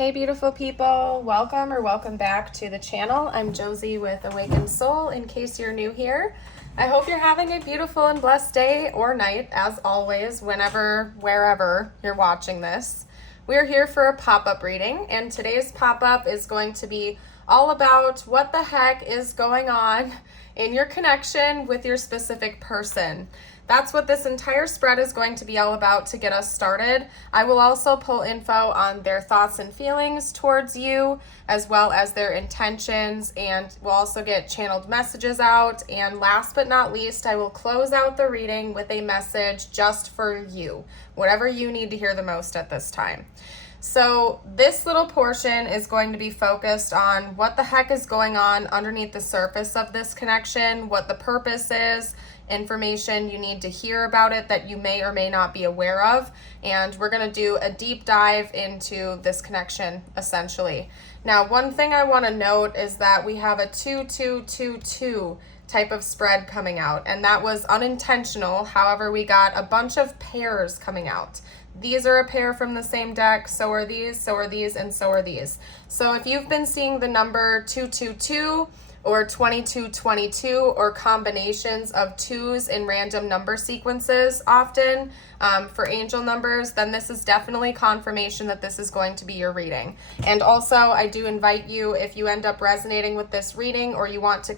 Hey beautiful people, welcome back to the channel. I'm Josie with Awakened Soul, in case you're new here. I hope you're having a beautiful and blessed day or night, as always, whenever, wherever you're watching this. We're here for a pop-up reading, and today's pop-up is going to be all about what the heck is going on in your connection with your specific person. That's what this entire spread is going to be all about to get us started. I will also pull info on their thoughts and feelings towards you, as well as their intentions, and we'll also get channeled messages out. And last but not least, I will close out the reading with a message just for you, whatever you need to hear the most at this time. So this little portion is going to be focused on what the heck is going on underneath the surface of this connection, what the purpose is, information you need to hear about it that you may or may not be aware of, and we're going to do a deep dive into this connection essentially. Now, one thing I want to note is that we have a 2-2-2-2 type of spread coming out, and that was unintentional. However, we got a bunch of pairs coming out. These are a pair from the same deck, so are these, and so are these. So if you've been seeing the number 222 or 2222 or combinations of twos in random number sequences often for angel numbers, then this is definitely confirmation that this is going to be your reading. And also, I do invite you, if you end up resonating with this reading or you want to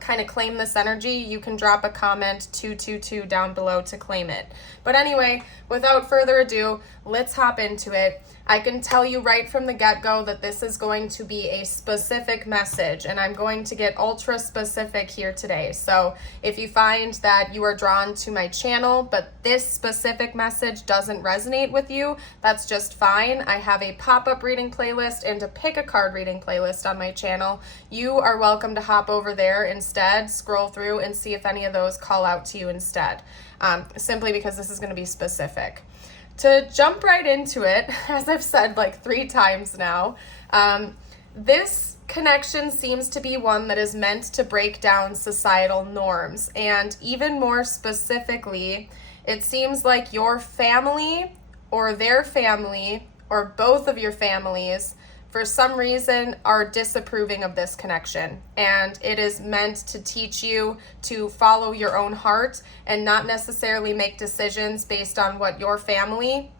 kind of claim this energy, you can drop a comment 222 down below to claim it. But anyway, without further ado, let's hop into it. I can tell you right from the get-go that this is going to be a specific message, and I'm going to get ultra specific here today. So if you find that you are drawn to my channel, but this specific message doesn't resonate with you, that's just fine. I have a pop-up reading playlist and a pick a card reading playlist on my channel. You are welcome to hop over there instead, scroll through and see if any of those call out to you instead, simply because this is going to be specific. To jump right into it, as I've said like 3 times now, this connection seems to be one that is meant to break down societal norms. And even more specifically, it seems like your family or their family or both of your families for some reason are disapproving of this connection, and it is meant to teach you to follow your own heart and not necessarily make decisions based on what your family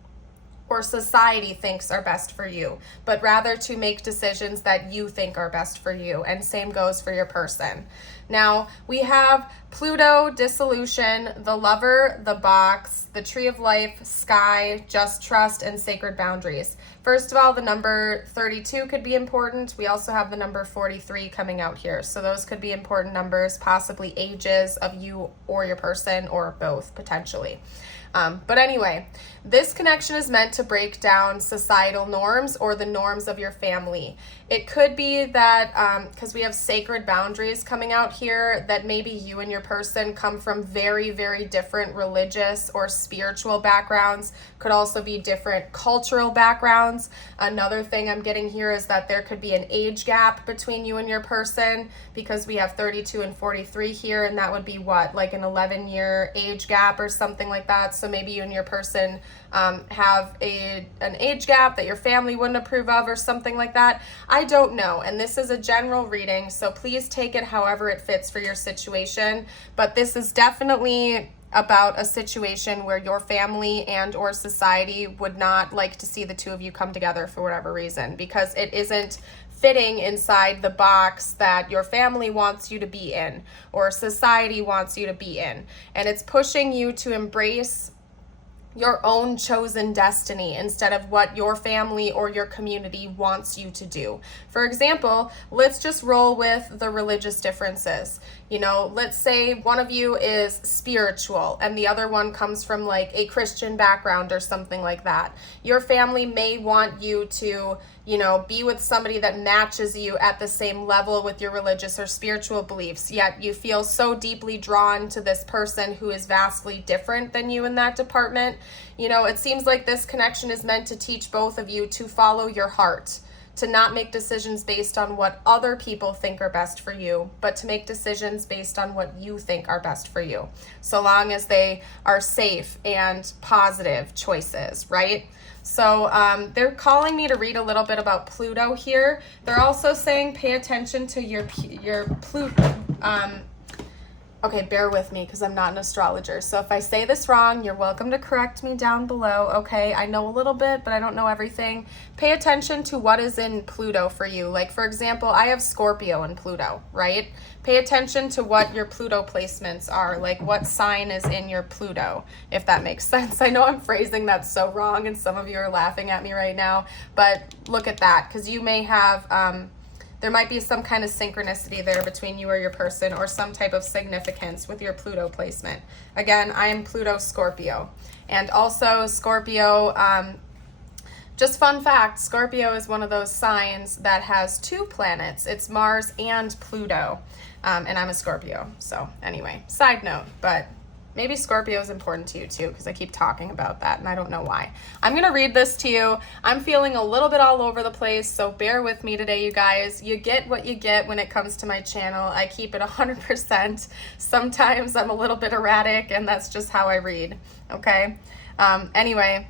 or society thinks are best for you, but rather to make decisions that you think are best for you, and same goes for your person. Now, we have Pluto, dissolution, the lover, the box, the tree of life, sky, just trust, and sacred boundaries. First of all, the number 32 could be important. We also have the number 43 coming out here. So those could be important numbers, possibly ages of you or your person, or both potentially. But anyway, this connection is meant to break down societal norms or the norms of your family. It could be that, because we have sacred boundaries coming out here, that maybe you and your person come from very, very different religious or spiritual backgrounds. Could also be different cultural backgrounds. Another thing I'm getting here is that there could be an age gap between you and your person, because we have 32 and 43 here, and that would be what, like an 11-year age gap or something like that. So maybe you and your person have an age gap that your family wouldn't approve of or something like that. I don't know, and this is a general reading, so please take it however it fits for your situation, but this is definitely about a situation where your family and or society would not like to see the two of you come together for whatever reason, because it isn't fitting inside the box that your family wants you to be in or society wants you to be in, and it's pushing you to embrace your own chosen destiny instead of what your family or your community wants you to do. For example, let's just roll with the religious differences. You know, let's say one of you is spiritual and the other one comes from like a Christian background or something like that. Your family may want you to, you know, be with somebody that matches you at the same level with your religious or spiritual beliefs, yet you feel so deeply drawn to this person who is vastly different than you in that department. You know, it seems like this connection is meant to teach both of you to follow your heart, to not make decisions based on what other people think are best for you, but to make decisions based on what you think are best for you, so long as they are safe and positive choices, right? So they're calling me to read a little bit about Pluto here. They're also saying pay attention to your Pluto. Okay, bear with me because I'm not an astrologer. So if I say this wrong, you're welcome to correct me down below, okay? I know a little bit, but I don't know everything. Pay attention to what is in Pluto for you. Like, for example, I have Scorpio in Pluto, right? Pay attention to what your Pluto placements are, like what sign is in your Pluto, if that makes sense. I know I'm phrasing that so wrong and some of you are laughing at me right now, but look at that, because you may have... there might be some kind of synchronicity there between you or your person, or some type of significance with your Pluto placement. Again, I am Pluto Scorpio. And also Scorpio, just fun fact, Scorpio is one of those signs that has two planets. It's Mars and Pluto. And I'm a Scorpio. So anyway, side note, but maybe Scorpio is important to you too, because I keep talking about that and I don't know why. I'm going to read this to you. I'm feeling a little bit all over the place, so bear with me today, you guys. You get what you get when it comes to my channel. I keep it 100%. Sometimes I'm a little bit erratic, and that's just how I read, okay? Anyway,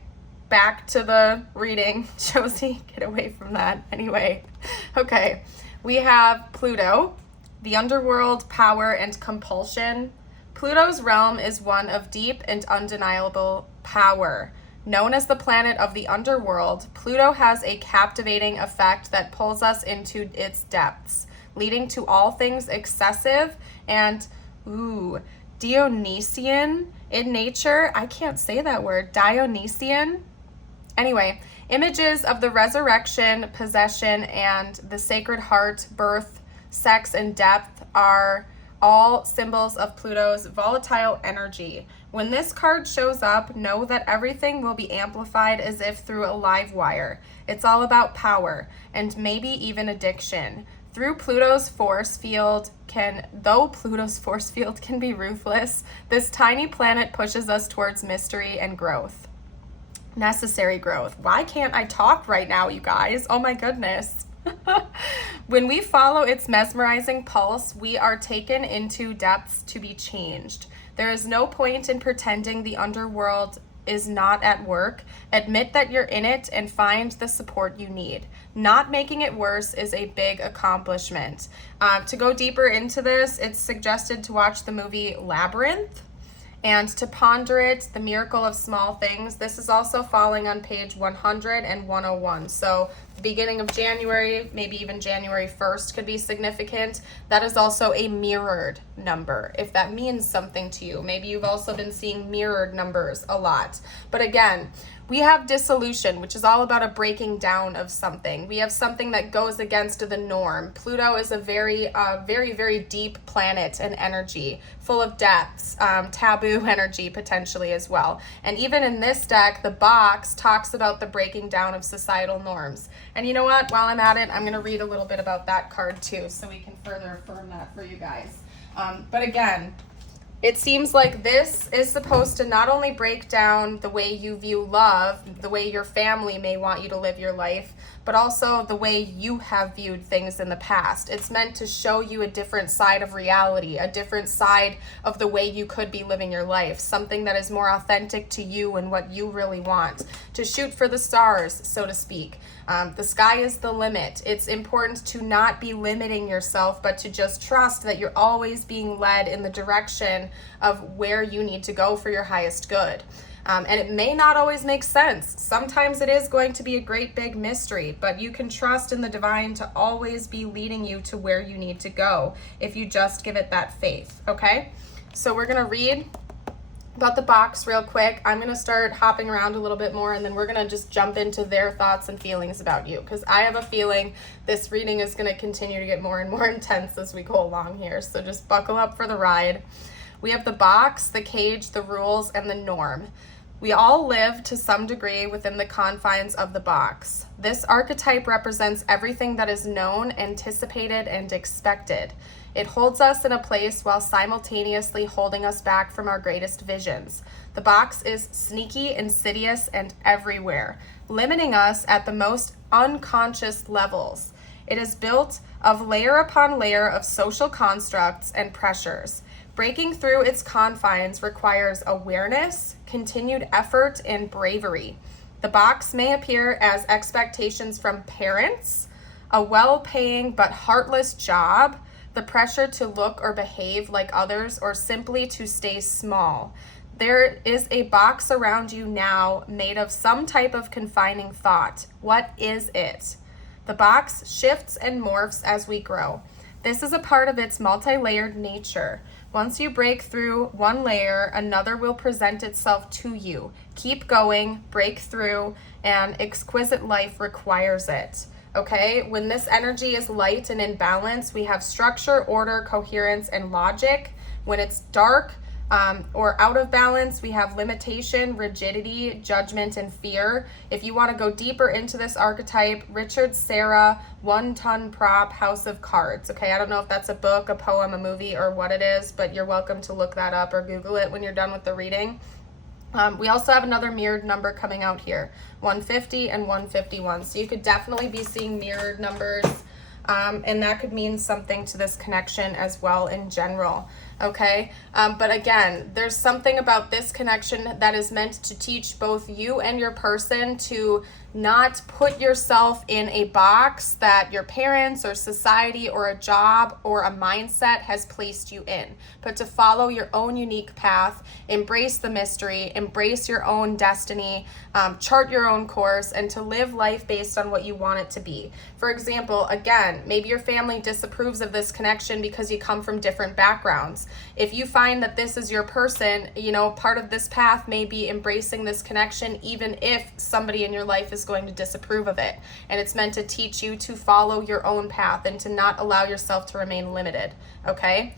back to the reading. Josie, get away from that. Anyway, okay. We have Pluto, the underworld, power, and compulsion. Pluto's realm is one of deep and undeniable power. Known as the planet of the underworld, Pluto has a captivating effect that pulls us into its depths, leading to all things excessive and, Dionysian in nature. I can't say that word. Dionysian. Anyway, images of the resurrection, possession, and the Sacred Heart, birth, sex, and depth are all symbols of Pluto's volatile energy. When this card shows up, know that everything will be amplified as if through a live wire. It's all about power and maybe even addiction. Though Pluto's force field can be ruthless, this tiny planet pushes us towards mystery and growth. Necessary growth. Why can't I talk right now, you guys? Oh my goodness. When we follow its mesmerizing pulse, we are taken into depths to be changed. There is no point in pretending the underworld is not at work. Admit that you're in it and find the support you need. Not making it worse is a big accomplishment. To go deeper into this, it's suggested to watch the movie Labyrinth and to ponder it, the miracle of small things. This is also falling on page 100 and 101. So the beginning of January, maybe even January 1st could be significant. That is also a mirrored number, if that means something to you. Maybe you've also been seeing mirrored numbers a lot. But again, we have dissolution, which is all about a breaking down of something. We have something that goes against the norm. Pluto is a very, very deep planet and energy, full of depths, taboo energy potentially as well. And even in this deck, the box talks about the breaking down of societal norms. And you know what? While I'm at it, I'm going to read a little bit about that card too, so we can further affirm that for you guys. But again, it seems like this is supposed to not only break down the way you view love, the way your family may want you to live your life, but also the way you have viewed things in the past. It's meant to show you a different side of reality, a different side of the way you could be living your life, something that is more authentic to you and what you really want, to shoot for the stars, so to speak. The sky is the limit. It's important to not be limiting yourself, but to just trust that you're always being led in the direction of where you need to go for your highest good. And it may not always make sense. Sometimes it is going to be a great big mystery, but you can trust in the divine to always be leading you to where you need to go if you just give it that faith, okay? So we're going to read about the box real quick. I'm going to start hopping around a little bit more, and then we're going to just jump into their thoughts and feelings about you, because I have a feeling this reading is going to continue to get more and more intense as we go along here. So just buckle up for the ride. We have the box, the cage, the rules, and the norm. We all live to some degree within the confines of the box. This archetype represents everything that is known, anticipated, and expected. It holds us in a place while simultaneously holding us back from our greatest visions. The box is sneaky, insidious, and everywhere. limiting us at the most unconscious levels. It is built of layer upon layer of social constructs and pressures. Breaking through its confines requires awareness, continued effort, and bravery. The box may appear as expectations from parents, a well-paying but heartless job, the pressure to look or behave like others, or simply to stay small. There is a box around you now made of some type of confining thought. What is it? The box shifts and morphs as we grow. This is a part of its multi-layered nature. Once you break through one layer, another will present itself to you. Keep going, break through, and exquisite life requires it. Okay, when this energy is light and in balance, we have structure, order, coherence, and logic. When it's dark or out of balance, we have limitation, rigidity, judgment, and fear. If you want to go deeper into this archetype, Richard Serra, 1 Ton Prop, House of Cards. Okay, I don't know if that's a book, a poem, a movie, or what it is, but you're welcome to look that up or Google it when you're done with the reading. We also have another mirrored number coming out here, 150 and 151. So you could definitely be seeing mirrored numbers, and that could mean something to this connection as well in general. Okay, but again, there's something about this connection that is meant to teach both you and your person to not put yourself in a box that your parents or society or a job or a mindset has placed you in, but to follow your own unique path, embrace the mystery, embrace your own destiny, chart your own course, and to live life based on what you want it to be. For example, again, maybe your family disapproves of this connection because you come from different backgrounds. If you find that this is your person, you know, part of this path may be embracing this connection, even if somebody in your life is going to disapprove of it. And it's meant to teach you to follow your own path and to not allow yourself to remain limited. Okay?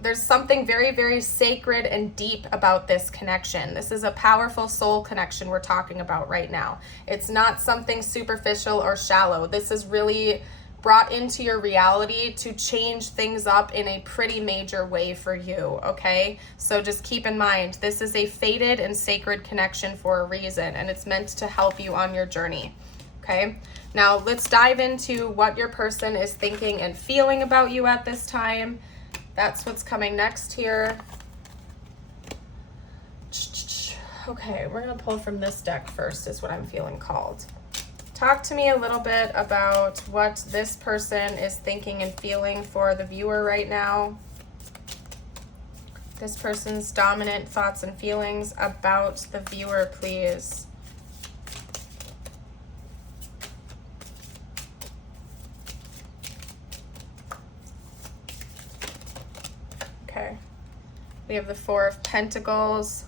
There's something very, very sacred and deep about this connection. This is a powerful soul connection we're talking about right now. It's not something superficial or shallow. This is really brought into your reality to change things up in a pretty major way for you, okay? So just keep in mind, this is a fated and sacred connection for a reason, and it's meant to help you on your journey, okay? Now, let's dive into what your person is thinking and feeling about you at this time. That's what's coming next here. Okay, we're gonna pull from this deck first, is what I'm feeling called. Talk to me a little bit about what this person is thinking and feeling for the viewer right now. This person's dominant thoughts and feelings about the viewer, please. Okay. We have the Four of Pentacles.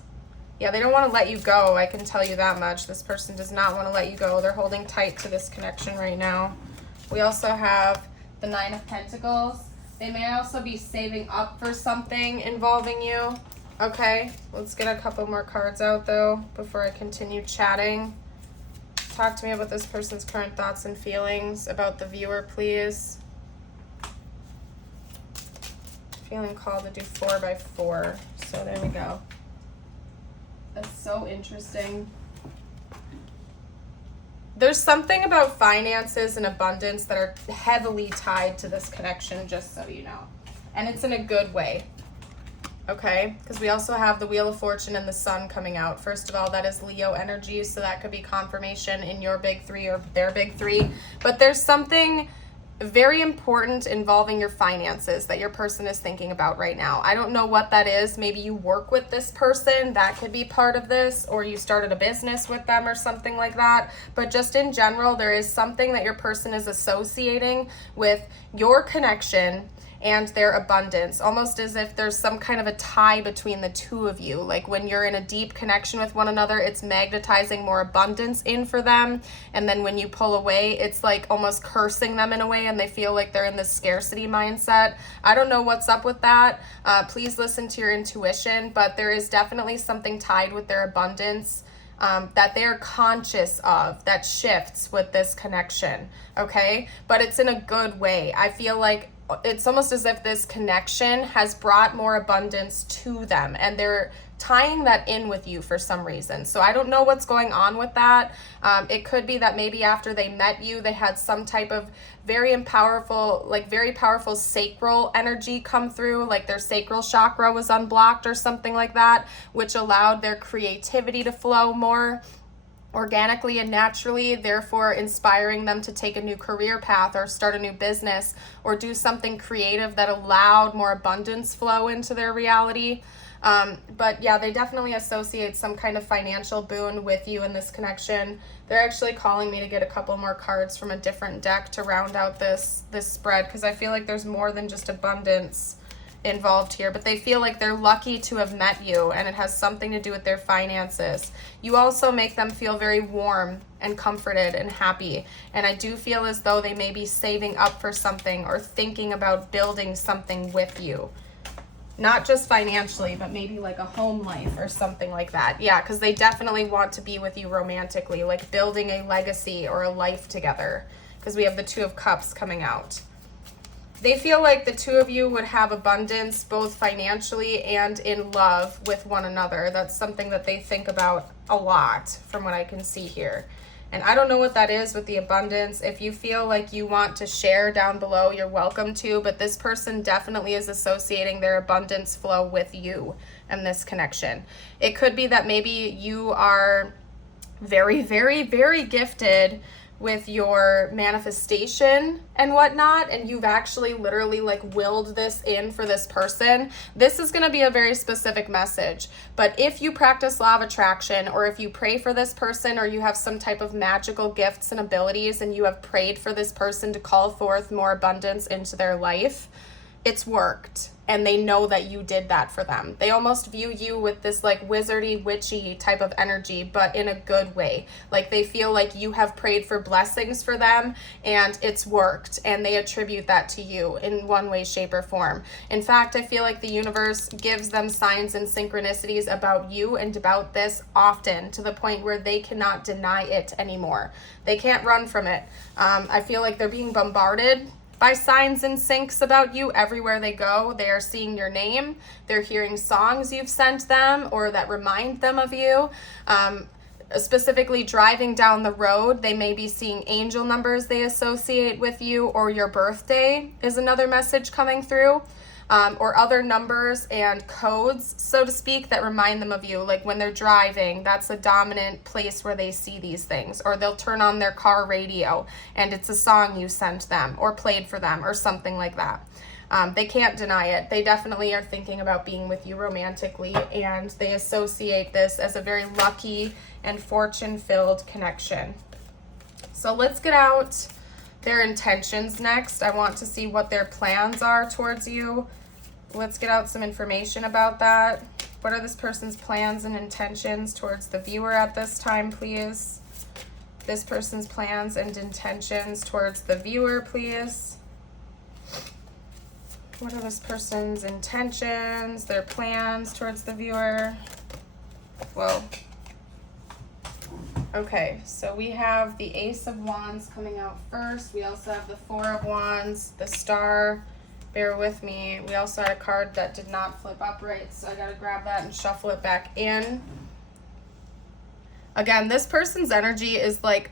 Yeah, they don't want to let you go, I can tell you that much. This person does not want to let you go. They're holding tight to this connection right now. We also have the Nine of Pentacles. They may also be saving up for something involving you. Okay, let's get a couple more cards out, though, before I continue chatting. Talk to me about this person's current thoughts and feelings about the viewer, please. Feeling called to do 4x4. So there we go. That's so interesting. There's something about finances and abundance that are heavily tied to this connection, just so you know. And it's in a good way, okay? Because we also have the Wheel of Fortune and the Sun coming out. First of all, that is Leo energy, so that could be confirmation in your big three or their big three. But there's something very important involving your finances that your person is thinking about right now. I don't know what that is. Maybe you work with this person, that could be part of this, or you started a business with them or something like that. But just in general, there is something that your person is associating with your connection and their abundance, almost as if there's some kind of a tie between the two of you. Like when you're in a deep connection with one another, it's magnetizing more abundance in for them. And then when you pull away, it's like almost cursing them in a way, and they feel like they're in this scarcity mindset. I don't know what's up with that. Please listen to your intuition, but there is definitely something tied with their abundance that they're conscious of that shifts with this connection, okay? But it's in a good way. I feel like it's almost as if this connection has brought more abundance to them, and they're tying that in with you for some reason. So I don't know what's going on with that. It could be that maybe after they met you, they had some type of very powerful sacral energy come through, like their sacral chakra was unblocked or something like that, which allowed their creativity to flow more organically and naturally, therefore inspiring them to take a new career path or start a new business or do something creative that allowed more abundance flow into their reality. But yeah, they definitely associate some kind of financial boon with you in this connection. They're actually calling me to get a couple more cards from a different deck to round out this spread, because I feel like there's more than just abundance involved here, but they feel like they're lucky to have met you, and it has something to do with their finances. You also make them feel very warm and comforted and happy, and I do feel as though they may be saving up for something or thinking about building something with you. Not just financially, but maybe like a home life or something like that. Yeah, because they definitely want to be with you romantically, like building a legacy or a life together, because we have the Two of Cups coming out. They feel like the two of you would have abundance both financially and in love with one another. That's something that they think about a lot from what I can see here. And I don't know what that is with the abundance. If you feel like you want to share down below, you're welcome to, but this person definitely is associating their abundance flow with you and this connection. It could be that maybe you are very, very, very gifted with your manifestation and whatnot, and you've actually literally like willed this in for this person. This is going to be a very specific message, but if you practice law of attraction, or if you pray for this person, or you have some type of magical gifts and abilities and you have prayed for this person to call forth more abundance into their life, it's worked, and they know that you did that for them. They almost view you with this like wizardy, witchy type of energy, but in a good way. Like they feel like you have prayed for blessings for them and it's worked, and they attribute that to you in one way, shape, or form. In fact, I feel like the universe gives them signs and synchronicities about you and about this often, to the point where they cannot deny it anymore. They can't run from it. I feel like they're being bombarded by signs and syncs about you everywhere they go. They are seeing your name. They're hearing songs you've sent them or that remind them of you. Specifically driving down the road, they may be seeing angel numbers they associate with you, or your birthday is another message coming through. Or other numbers and codes, so to speak, that remind them of you. Like when they're driving, that's a dominant place where they see these things. Or they'll turn on their car radio and it's a song you sent them or played for them or something like that. They can't deny it. They definitely are thinking about being with you romantically, and they associate this as a very lucky and fortune-filled connection. So let's get out their intentions next. I want to see what their plans are towards you. Let's get out some information about that. What are this person's plans and intentions towards the viewer at this time, please? This person's plans and intentions towards the viewer, please. What are this person's intentions, their plans towards the viewer? Whoa. Okay, so we have the Ace of Wands coming out first. We also have the Four of Wands, the Star. Bear with me. We also had a card that did not flip upright, so I gotta grab that and shuffle it back in. Again, this person's energy is like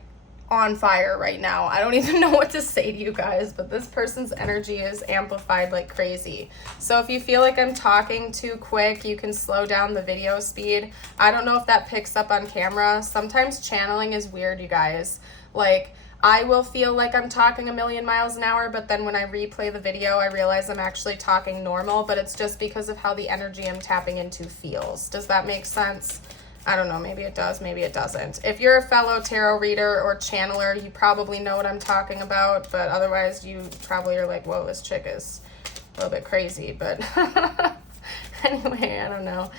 on fire right now. I don't even know what to say to you guys, but this person's energy is amplified like crazy. So if you feel like I'm talking too quick, you can slow down the video speed. I don't know if that picks up on camera. Sometimes channeling is weird, you guys. Like, I will feel like I'm talking a million miles an hour, but then when I replay the video, I realize I'm actually talking normal, but it's just because of how the energy I'm tapping into feels. Does that make sense? I don't know, maybe it does, maybe it doesn't. If you're a fellow tarot reader or channeler, you probably know what I'm talking about, but otherwise you probably are like, whoa, this chick is a little bit crazy, but anyway, I don't know.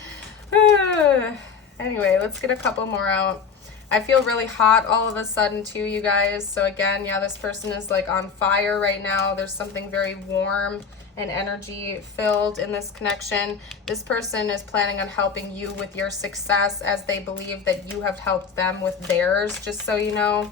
Anyway, let's get a couple more out. I feel really hot all of a sudden too, you guys. So again, yeah, this person is like on fire right now. There's something very warm and energy filled in this connection. This person is planning on helping you with your success, as they believe that you have helped them with theirs, just so you know.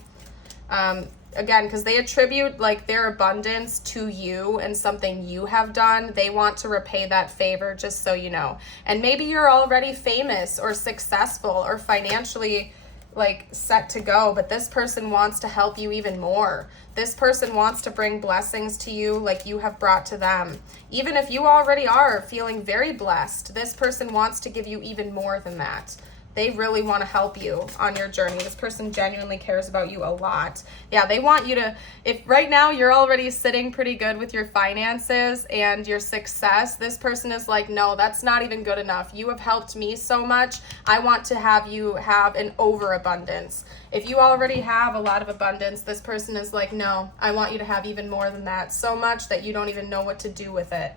again, because they attribute like their abundance to you and something you have done. They want to repay that favor, just so you know. And maybe you're already famous or successful or financially like set to go, but this person wants to help you even more. This person wants to bring blessings to you like you have brought to them. Even if you already are feeling very blessed, this person wants to give you even more than that. They really want to help you on your journey. This person genuinely cares about you a lot. Yeah, they want you to, if right now you're already sitting pretty good with your finances and your success, this person is like, no, that's not even good enough. You have helped me so much. I want to have you have an overabundance. If you already have a lot of abundance, this person is like, no, I want you to have even more than that. So much that you don't even know what to do with it.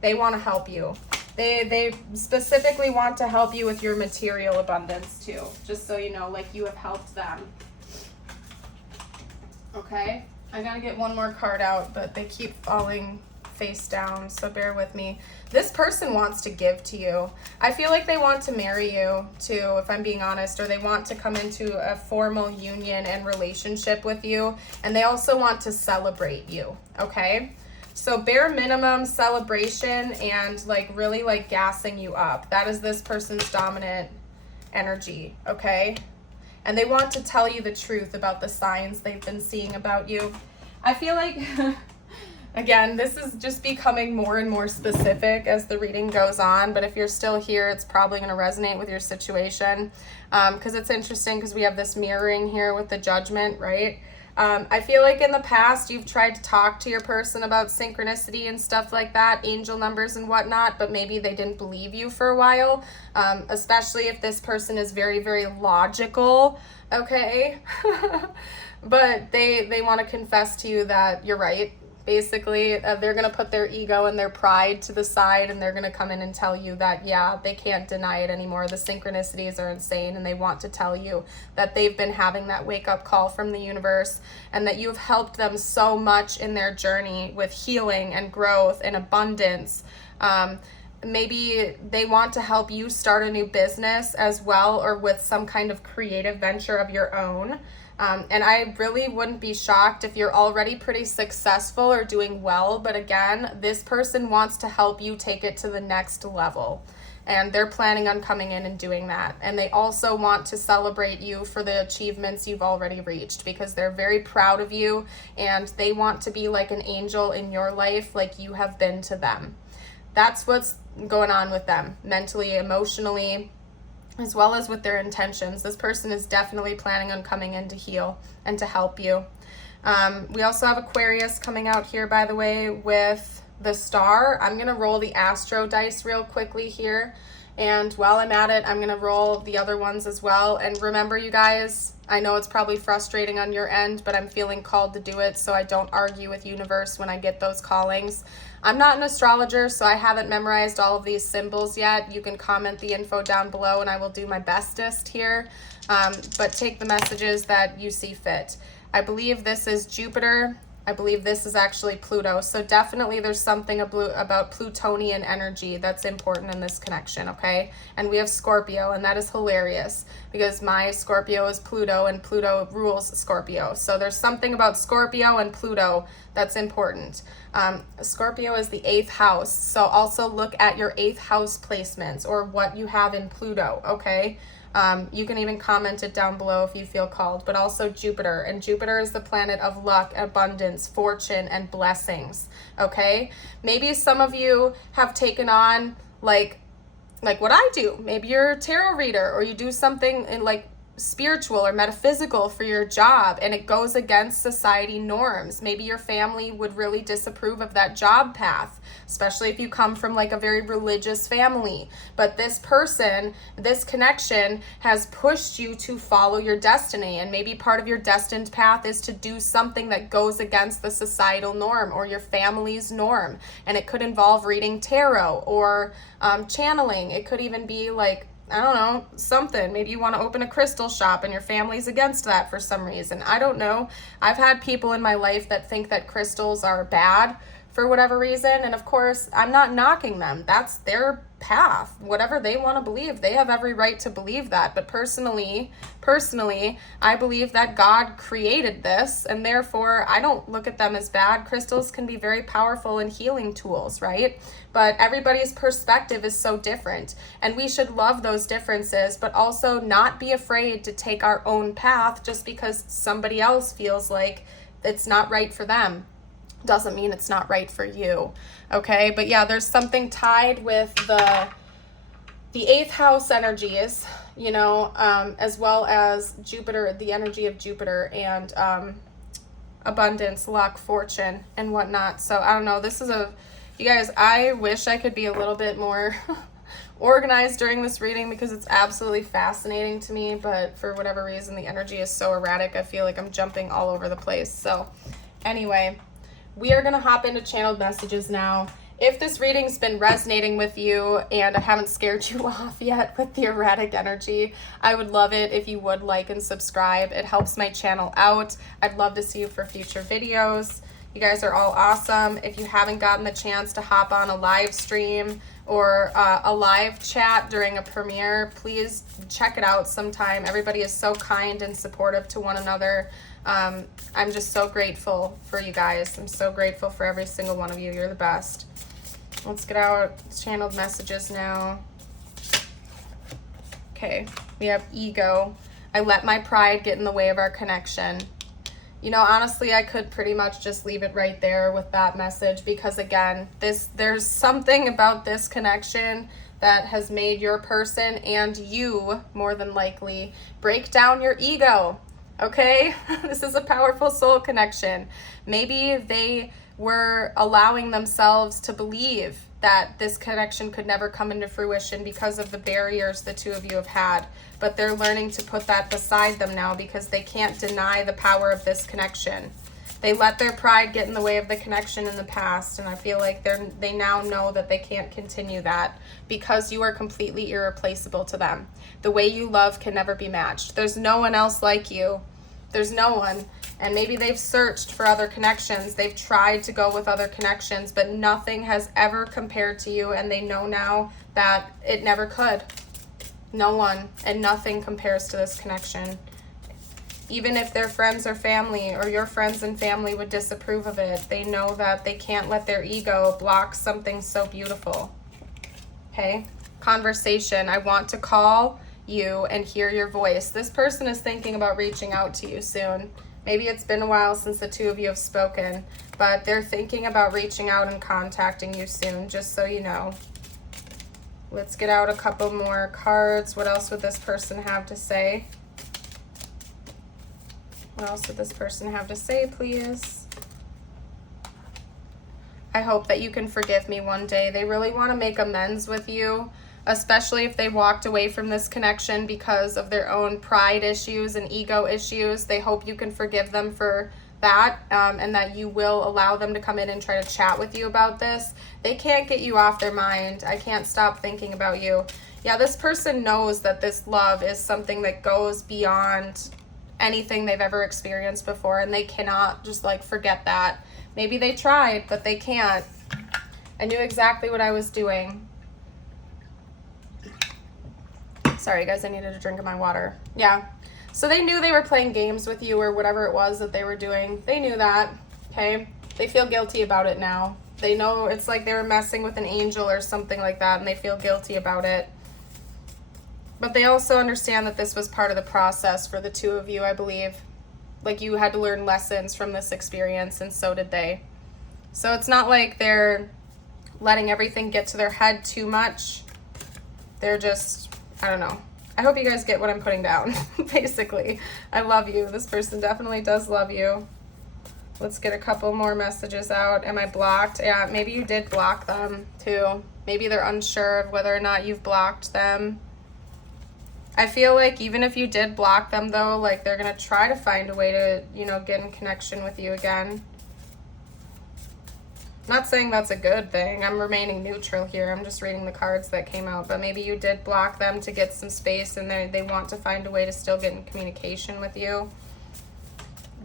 They want to help you. They specifically want to help you with your material abundance too, just so you know, like you have helped them. Okay, I gotta get one more card out, but they keep falling face down, so bear with me. This person wants to give to you. I feel like they want to marry you too, if I'm being honest, or they want to come into a formal union and relationship with you, and they also want to celebrate you, okay? So bare minimum celebration and like really like gassing you up. That is this person's dominant energy, okay? And they want to tell you the truth about the signs they've been seeing about you. I feel like, again, this is just becoming more and more specific as the reading goes on, but if you're still here, it's probably going to resonate with your situation, because it's interesting because we have this mirroring here with the Judgment, right? I feel like in the past you've tried to talk to your person about synchronicity and stuff like that, angel numbers and whatnot, but maybe they didn't believe you for a while, especially if this person is very, very logical, okay? But they want to confess to you that you're right. Basically, they're going to put their ego and their pride to the side, and they're going to come in and tell you that, yeah, they can't deny it anymore. The synchronicities are insane, and they want to tell you that they've been having that wake-up call from the universe, and that you've helped them so much in their journey with healing and growth and abundance. Maybe they want to help you start a new business as well, or with some kind of creative venture of your own. And I really wouldn't be shocked if you're already pretty successful or doing well, but again, this person wants to help you take it to the next level, and they're planning on coming in and doing that. And they also want to celebrate you for the achievements you've already reached, because they're very proud of you, and they want to be like an angel in your life like you have been to them. That's what's going on with them, mentally, emotionally, as well as with their intentions. This person is definitely planning on coming in to heal and to help you. We also have Aquarius coming out here, by the way, with the Star. I'm going to roll the Astro dice real quickly here. And while I'm at it, I'm going to roll the other ones as well. And remember, you guys, I know it's probably frustrating on your end, but I'm feeling called to do it, so I don't argue with universe when I get those callings. I'm not an astrologer, so I haven't memorized all of these symbols yet. You can comment the info down below, and I will do my bestest here. But take the messages that you see fit. I believe this is Jupiter. I believe this is actually Pluto. So definitely there's something about Plutonian energy that's important in this connection, okay? And we have Scorpio, and that is hilarious because my Scorpio is Pluto, and Pluto rules Scorpio. So there's something about Scorpio and Pluto that's important. Scorpio is the 8th house. So also look at your 8th house placements or what you have in Pluto, okay? You can even comment it down below if you feel called, but also Jupiter. And Jupiter is the planet of luck, abundance, fortune, and blessings, okay? Maybe some of you have taken on like what I do. Maybe you're a tarot reader, or you do something in like spiritual or metaphysical for your job, and it goes against society norms. Maybe your family would really disapprove of that job path, especially if you come from like a very religious family. But this person, this connection has pushed you to follow your destiny, and maybe part of your destined path is to do something that goes against the societal norm or your family's norm. And it could involve reading tarot or channeling. It could even be like, I don't know, something. Maybe you want to open a crystal shop and your family's against that for some reason. I don't know. I've had people in my life that think that crystals are bad for whatever reason. And of course, I'm not knocking them. That's their path. Whatever they want to believe, they have every right to believe that. But personally, I believe that God created this, and therefore I don't look at them as bad. Crystals can be very powerful and healing tools, right? But everybody's perspective is so different, and we should love those differences, but also not be afraid to take our own path just because somebody else feels like it's not right for them. Doesn't mean it's not right for you. Okay, but yeah, there's something tied with the 8th house energies, you know, as well as Jupiter, the energy of Jupiter, and abundance, luck, fortune, and whatnot. So I don't know, you guys, I wish I could be a little bit more organized during this reading because it's absolutely fascinating to me, but for whatever reason, the energy is so erratic. I feel like I'm jumping all over the place. So anyway, we are going to hop into channeled messages now. If this reading's been resonating with you and I haven't scared you off yet with the erratic energy, I would love it if you would like and subscribe. It helps my channel out. I'd love to see you for future videos. You guys are all awesome. If you haven't gotten the chance to hop on a live stream or a live chat during a premiere, please check it out sometime. Everybody is so kind and supportive to one another. I'm just so grateful for you guys. I'm so grateful for every single one of you. You're the best. Let's get out channeled messages now. Okay, we have ego. I let my pride get in the way of our connection. You know, honestly, I could pretty much just leave it right there with that message because, again, there's something about this connection that has made your person and you, more than likely, break down your ego. Okay, this is a powerful soul connection. Maybe they were allowing themselves to believe that this connection could never come into fruition because of the barriers the two of you have had, but they're learning to put that beside them now because they can't deny the power of this connection. They let their pride get in the way of the connection in the past, and I feel like they now know that they can't continue that because you are completely irreplaceable to them. The way you love can never be matched. There's no one else like you. There's no one. And maybe they've searched for other connections. They've tried to go with other connections, but nothing has ever compared to you, and they know now that it never could. No one and nothing compares to this connection. Even if their friends or family or your friends and family would disapprove of it, they know that they can't let their ego block something so beautiful. Okay? Conversation. I want to call you and hear your voice. This person is thinking about reaching out to you soon. Maybe it's been a while since the two of you have spoken, but they're thinking about reaching out and contacting you soon, just so you know. Let's get out a couple more cards. What else would this person have to say? What else would this person have to say, please? I hope that you can forgive me one day. They really want to make amends with you, especially if they walked away from this connection because of their own pride issues and ego issues. They hope you can forgive them for that, and that you will allow them to come in and try to chat with you about this. They can't get you off their mind. I can't stop thinking about you. Yeah, this person knows that this love is something that goes beyond anything they've ever experienced before, and they cannot just like forget that. Maybe they tried, but they can't. I knew exactly what I was doing. Sorry, guys, I needed a drink of my water. Yeah. So they knew they were playing games with you or whatever it was that they were doing. They knew that, okay? They feel guilty about it now. They know it's like they were messing with an angel or something like that, and they feel guilty about it. But they also understand that this was part of the process for the two of you, I believe. Like, you had to learn lessons from this experience, and so did they. So it's not like they're letting everything get to their head too much. They're just, I don't know. I hope you guys get what I'm putting down, basically. I love you. This person definitely does love you. Let's get a couple more messages out. Am I blocked? Yeah, maybe you did block them, too. Maybe they're unsure of whether or not you've blocked them. I feel like even if you did block them, though, like, they're going to try to find a way to, you know, get in connection with you again. Not saying that's a good thing. I'm remaining neutral here. I'm just reading the cards that came out. But maybe you did block them to get some space, and they want to find a way to still get in communication with you.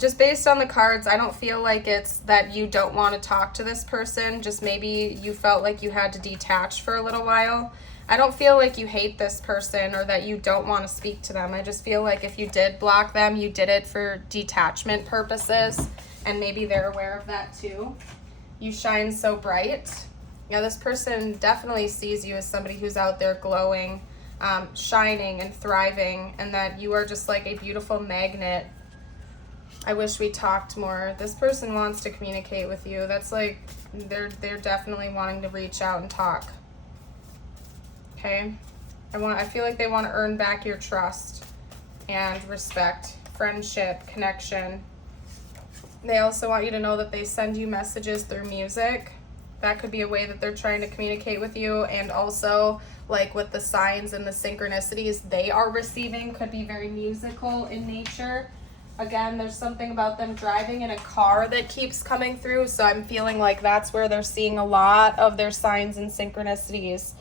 just based on the cards, I don't feel like it's that you don't want to talk to this person. Just maybe you felt like you had to detach for a little while. I don't feel like you hate this person or that you don't want to speak to them. I just feel like if you did block them, you did it for detachment purposes, and maybe they're aware of that too. You shine so bright. Yeah, this person definitely sees you as somebody who's out there glowing, shining and thriving, and that you are just like a beautiful magnet. I wish we talked more. This person wants to communicate with you. That's like, they're definitely wanting to reach out and talk. Okay? I feel like they want to earn back your trust and respect, friendship, connection. They also want you to know that they send you messages through music. That could be a way that they're trying to communicate with you. And also, like with the signs and the synchronicities they are receiving could be very musical in nature. Again, there's something about them driving in a car that keeps coming through. So I'm feeling like that's where they're seeing a lot of their signs and synchronicities.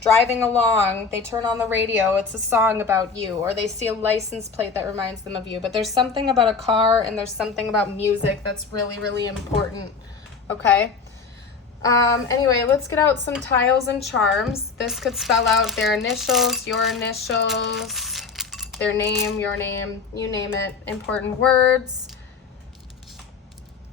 Driving along, they turn on the radio, it's a song about you, or they see a license plate that reminds them of you. But there's something about a car and there's something about music that's really, really important. Okay? Anyway, let's get out some tiles and charms. This could spell out their initials, your initials, their name, your name, you name it, important words.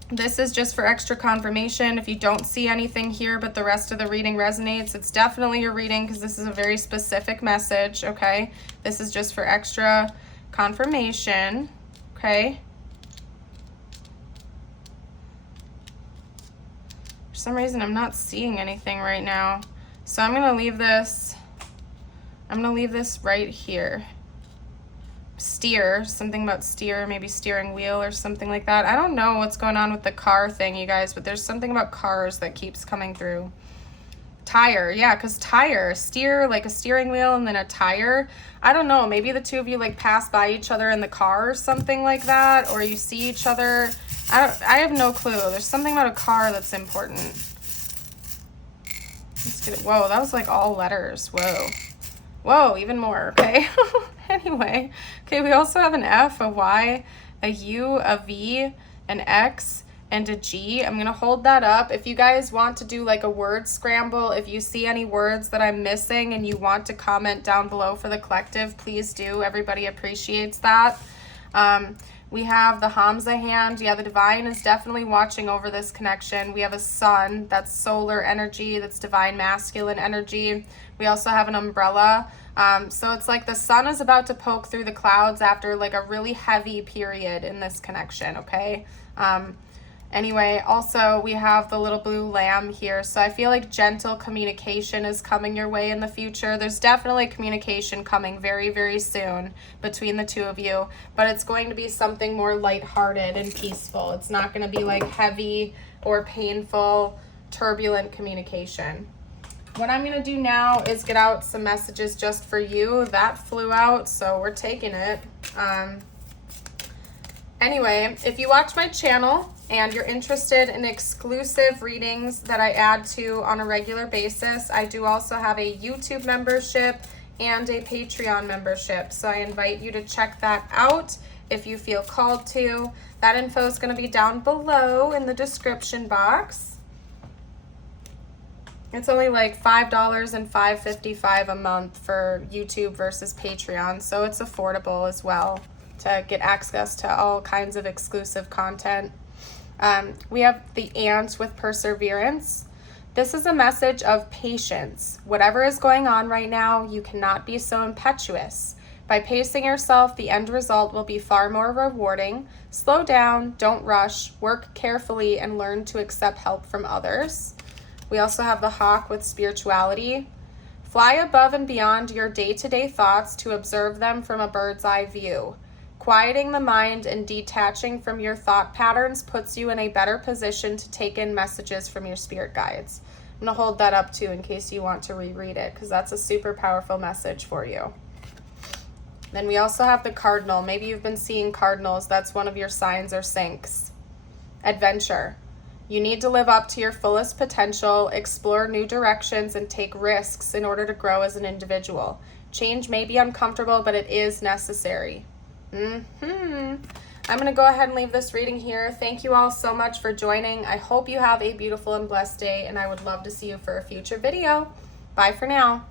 This is just for extra confirmation. If you don't see anything here but the rest of the reading resonates, it's definitely your reading because this is a very specific message, okay? This is just for extra confirmation, okay? For some reason, I'm not seeing anything right now. So I'm gonna leave this right here. Steer, something about steer, maybe steering wheel or something like that. I don't know what's going on with the car thing, you guys, but there's something about cars that keeps coming through. Tire, yeah, because tire, steer, like a steering wheel and then a tire. I don't know, maybe the two of you like pass by each other in the car or something like that, or you see each other. I have no clue. There's something about a car that's important. Let's get it. Whoa, that was like all letters. Whoa. Whoa, even more, okay? Anyway, okay, we also have an F, a Y, a U, a V, an X, and a G. I'm gonna hold that up. If you guys want to do like a word scramble, if you see any words that I'm missing and you want to comment down below for the collective, please do. Everybody appreciates that. We have the Hamza hand. Yeah, the divine is definitely watching over this connection. We have a sun, that's solar energy, that's divine masculine energy. We also have an umbrella. So it's like the sun is about to poke through the clouds after like a really heavy period in this connection, okay? Anyway, also we have the little blue lamb here. So I feel like gentle communication is coming your way in the future. There's definitely communication coming very, very soon between the two of you, but it's going to be something more lighthearted and peaceful. It's not going to be like heavy or painful, turbulent communication. What I'm going to do now is get out some messages just for you. That flew out, so we're taking it. Anyway, if you watch my channel and you're interested in exclusive readings that I add to on a regular basis, I do also have a YouTube membership and a Patreon membership. So I invite you to check that out if you feel called to. That info is going to be down below in the description box. It's only like $5 and $5.55 a month for YouTube versus Patreon, so it's affordable as well to get access to all kinds of exclusive content. We have the ant with perseverance. This is a message of patience. Whatever is going on right now, you cannot be so impetuous. By pacing yourself, the end result will be far more rewarding. Slow down, don't rush, work carefully, and learn to accept help from others. We also have the hawk with spirituality. Fly above and beyond your day-to-day thoughts to observe them from a bird's eye view. Quieting the mind and detaching from your thought patterns puts you in a better position to take in messages from your spirit guides. I'm going to hold that up too in case you want to reread it, because that's a super powerful message for you. Then we also have the cardinal. Maybe you've been seeing cardinals. That's one of your signs or syncs. Adventure. You need to live up to your fullest potential, explore new directions, and take risks in order to grow as an individual. Change may be uncomfortable, but it is necessary. I'm going to go ahead and leave this reading here. Thank you all so much for joining. I hope you have a beautiful and blessed day, and I would love to see you for a future video. Bye for now.